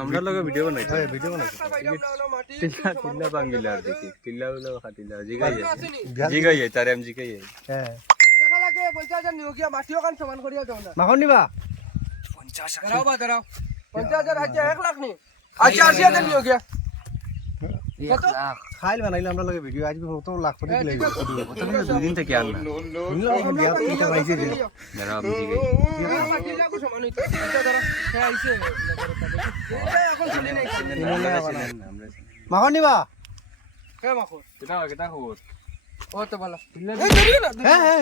আমরা লগে ভিডিও বানাইছো ভিডিও বানাইছো টিল্লা বাঙ্গিলা আর দেখি টিল্লা হলো খাটিলা জিগাই তারে এম জিগাই হ্যাঁ টাকা লাগে 50000 নিও গিয়া মাটিও কান সমান করিয়া দাও না মাখন নিবা 50000 দাও বা দাও 50000 আচ্ছা 1 লাখ নি আচ্ছা 80000 নিও গিয়া 1 লাখ খাইল বানাইলে আমরা লগে ভিডিও আজ কত লাখ কোটি লাগবে ওটা দুই দিন থেকে আনলা বিয়া তো পাইছে যে যারা আমি জিগাই খাটিলা কো সমান হইতো আচ্ছা ধরো সে আইছে এখন শুনি নাই মাখন নিবা কে মাখো কেটা খবর ও তো ভালো এই দূরে না হ্যাঁ হ্যাঁ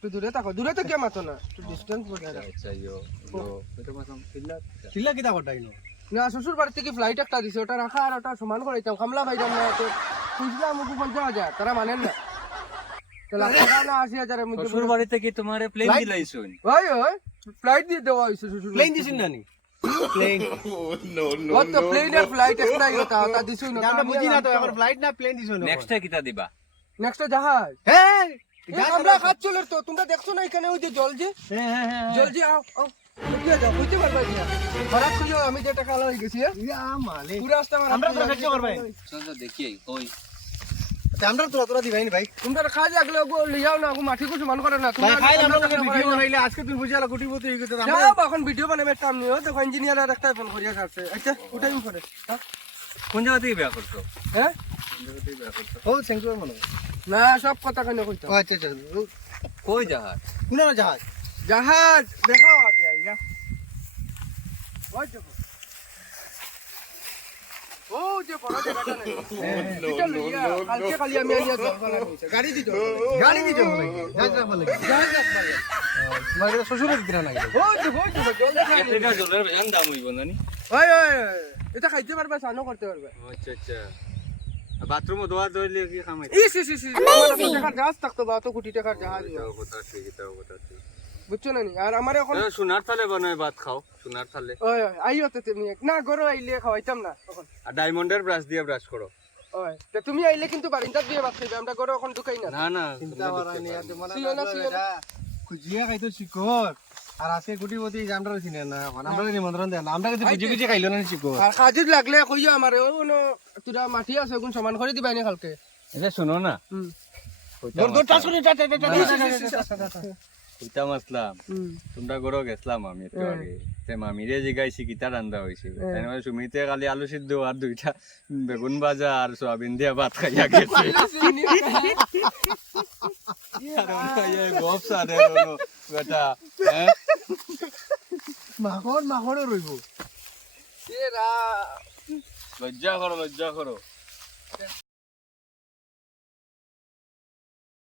তুই দূরে থাকো দূরে তো কে মাতো না তুই ডিসটেন্স বজায় রাখ আচ্ছা ইয়ো এটা মাসম টিল্লা কিলা কিটা কটাইনো না শ্বশুর বাড়ি থেকে ফ্লাইট একটা দিছে ওটা রাখা আর ওটা সমান করাইতাম খামলা ভাইরাম না তো খুঁজলাম মুখু 50000 তারা মানেন না তো লাখ টাকা না 80000 এর মধ্যে শ্বশুর বাড়ি থেকে তোমারে প্লেন দিলাইছুন ওই ওই ফ্লাইট দিয়ে দেওয়া হইছে শ্বশুর প্লেন দিছিন না নি প্লেন ও তো প্লেন আর ফ্লাইট একটা হইতা তা দিছুই না আমরা বুঝি না তো এখন ফ্লাইট না প্লেন দিছো না নেক্সট কিটা দিবা নেক্সট জাহাজ হ্যাঁ আমরা খাত চলের তো তোমরা দেখছো না এখানে ওই যে জল যে হ্যাঁ জল যে আও আও লুকিয়ে যাও বুঝতে পারবা না খারাপ খুঁজো আমি যে টাকা লই গেছি ইয়া মালে পুরো রাস্তা আমরা তো কাজ করব চল দেখি ওই আমরা তোরা দিবাই নি ভাই তোমরা খাজ আগলে গো লিয়াও না মাটি কো সমান করে না ভাই খাইল আমরা লগে ভিডিও বানাইলে আজকে তুই বুঝালা কোটিপতি হই গেছে আমরা যাও এখন ভিডিও বানাবে টাইম নিও দেখো ইঞ্জিনিয়ার আর একটা ফোন করিয়া কাটছে আচ্ছা ওটাই করে কোন জায়গা থেকে বিয়া করছো হ্যাঁ ও থ্যাংক ইউ মনে না সব কথা কেন কইতো আচ্ছা আচ্ছা কই জাহাজ কোন না জাহাজ জাহাজ দেখাও আগে আইয়া ওই দেখো ও যে বড় জায়গাটা নাই এটা লইয়া কালকে কালি আমি আইয়া জল ফেলা হইছে গাড়ি দি জল জাহাজ না বলে জাহাজ রাখবার মানে শ্বশুরের দিনা না ওই দেখো জল দেখা এক লিটার জলের বেজান দাম হইব নানি ওই ওই এটা খাইতে পারবে স্নানও করতে পারবে আচ্ছা আচ্ছা বাথরুম ধোয়া ধইলে কি খামাই ইস ইস ইস আমার টাকার জাহাজ থাকতো বা তো কোটি টাকার জাহাজ বুঝছো না নি আর আমার এখন সোনার থালে বানায় ভাত খাও সোনার থালে ওই ওই আইও তো তুমি না গরো আইলে খাওয়াইতাম না তখন আর ডায়মন্ডের ব্রাশ দিয়ে ব্রাশ করো ওই তো তুমি আইলে কিন্তু বারিন্দা দিয়ে ভাত খাইবে আমরা গরো এখন ঢুকাই না না না চিন্তা করা নি আর তোমার সিও না, সিও না। খুজিয়া খাইতো শিকর আর আজকে কোটিপতি আমরা চিনে না আমরা নিমন্ত্রণ দেন আমরা কিন্তু খুঁজি খুঁজি খাইলো না শিকর আর কাজত লাগলে কইও আমার ও নো তোরা মাটি আছে কোন সমান করে দিবাই না কালকে এটা শুনো না দর দর টাচ করে কইতা মাসলাম তোমরা গরো গেছলাম আমি একটু আগে তে মামিরে জিগাইছি কিতা রান্দা হইছে তাই মানে সুমিতে খালি আলু সিদ্ধ আর দুইটা বেগুন ভাজা আর সয়াবিন দিয়া ভাত খাইয়া গেছে আর ওই গপ সারে রনো বেটা হ্যাঁ মাখন রইব এরা লজ্জা করো